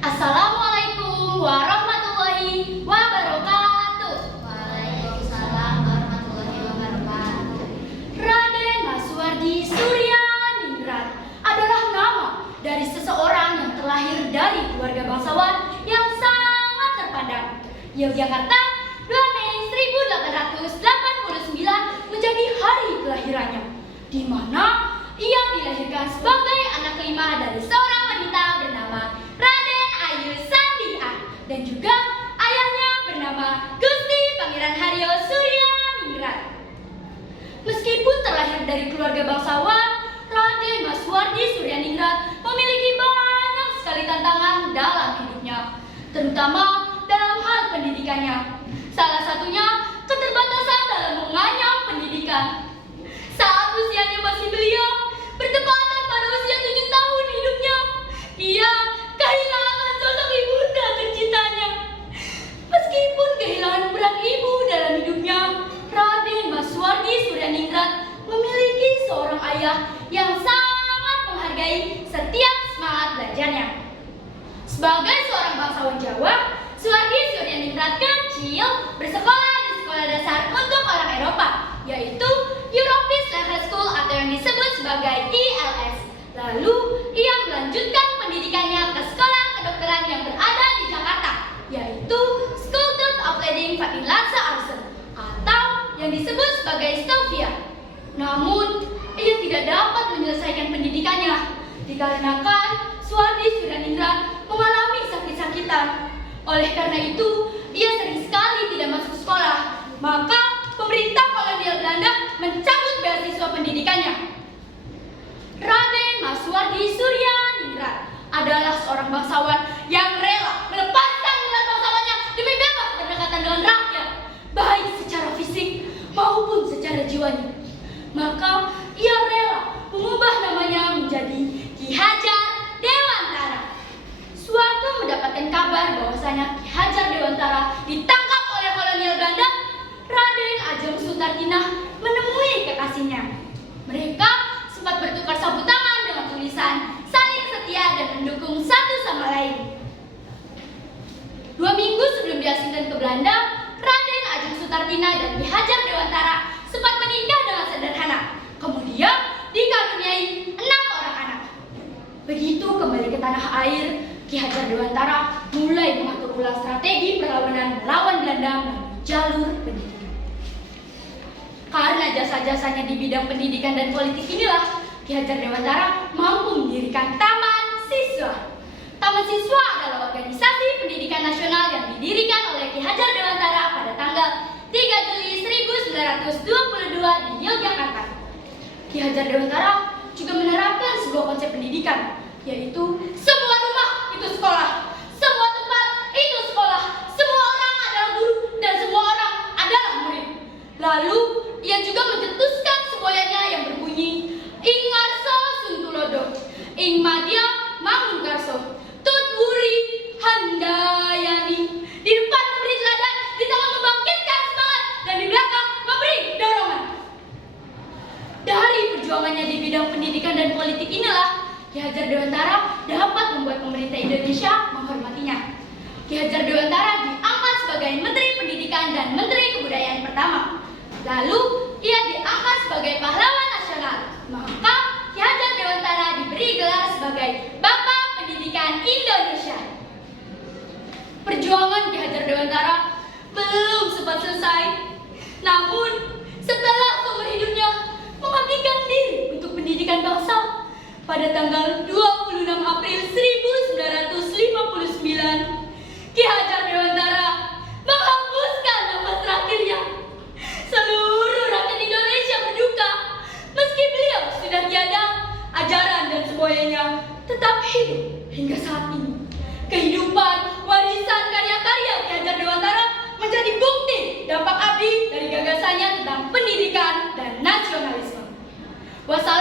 Assalamualaikum warahmatullahi wabarakatuh. Waalaikumsalam warahmatullahi wabarakatuh. Raden Masuwardi Suryaningrat adalah nama dari seseorang yang terlahir dari keluarga bangsawan yang sangat terpandang. Yogyakarta, 2 Mei 1889 menjadi hari kelahirannya, di mana ia dilahirkan sebagai anak kelima dari seorang wanita bernama Raden Ayu Sandiah dan juga ayahnya bernama Gusti Pangeran Haryo Suryaningrat. Meskipun terlahir dari keluarga bangsawan, Raden Masuwardi Suryaningrat memiliki banyak sekali tantangan dalam hidupnya, terutama dalam hal pendidikannya. Salah satunya keterbatasan dalam menganyam pendidikan. Saat usianya masih belia, bertepatan pada usia 7 tahun hidupnya, ia kehilangan sosok ibunda tercintanya. Meskipun kehilangan peran ibu dalam hidupnya, Raden Masuwardi Suryaningrat memiliki seorang ayah yang sangat menghargai setiap semangat belajarnya. Sebagai seorang bangsawan Jawa, Suwardi Suryaningrat kecil bersekolah di sekolah dasar untuk orang Eropa, yaitu European Level School atau yang disebut sebagai ILS. Lalu, ia melanjutkan pendidikannya ke sekolah kedokteran yang berada di Jakarta, yaitu School of Leiding Vatinlandse Artsen atau yang disebut sebagai Stovia. Namun, ia tidak dapat menyelesaikan pendidikannya dikarenakan Suwardi Suryaningrat mengalami sakit-sakitan. Oleh karena itu, ia sering sekali tidak masuk sekolah. Maka, pemerintah kolonial Belanda mencabut beasiswa pendidikannya. Raden Masuwardi Suryaningrat adalah seorang bangsawan yang rela melepaskan gelar bangsawannya demi bebas berdekatan dengan rakyat, baik secara fisik maupun secara jiwanya. Maka, ia rela mengubah namanya menjadi Ki Hajar Dewantara. Sewaktu mendapatkan kabar bahwasanya Ki Hajar Dewantara ditangkap oleh kolonial Belanda, Raden Ajeng Sutartinah menemui kekasihnya. Mereka sempat bertukar sapu tangan dengan tulisan saling setia dan mendukung satu sama lain. 2 minggu sebelum diasingkan ke Belanda, Raden Ajeng Sutartinah dan Ki Hajar Dewantara sempat menikah dengan sederhana. Kemudian dikaruniai 6 orang anak. Begitu kembali ke tanah air, Ki Hajar Dewantara mulai mengatur ulang strategi perlawanan melawan Belanda melalui jalur pendidikan. Karena jasa-jasanya di bidang pendidikan dan politik inilah, Ki Hajar Dewantara mampu mendirikan Taman Siswa. Taman Siswa adalah organisasi pendidikan nasional yang didirikan oleh Ki Hajar Dewantara pada tanggal 3 Juli 1922 di Yogyakarta. Ki Hajar Dewantara juga menerapkan sebuah konsep pendidikan, yaitu semua rumah itu sekolah, semua tempat itu sekolah, semua orang adalah guru, dan semua orang adalah murid. Lalu, ia juga mencetuskan semboyannya yang berbunyi Ing Ngarso Suntulodo, Ing Madya Mangunkarso, Tut Wuri Handayani. Di depan memberi teladan, di tengah membangkitkan semangat, dan di belakang memberi dorongan. Dari perjuangannya di bidang pendidikan dan politik inilah, Ki Hajar Dewantara dapat membuat pemerintah Indonesia menghormatinya. Ki Hajar Dewantara diangkat sebagai Menteri Pendidikan dan Menteri Kebudayaan pertama. Lalu, ia diangkat sebagai pahlawan nasional. Maka, Ki Hajar Dewantara diberi gelar sebagai Bapak Pendidikan Indonesia. Perjuangan Ki Hajar Dewantara belum sempat selesai. Namun, setelah seumur hidupnya mengabdikan diri untuk pendidikan bangsa, pada tanggal 26 April 1959, Ki Hajar Dewantara menghembuskan nafas terakhirnya. Seluruh rakyat Indonesia berduka. Meski beliau sudah tiada, ajaran dan semboyannya tetap hidup hingga saat ini. Kehidupan, warisan karya-karya Ki Hajar Dewantara menjadi bukti dampak abdi dari gagasannya tentang pendidikan dan nasionalisme. Wassalamualaikum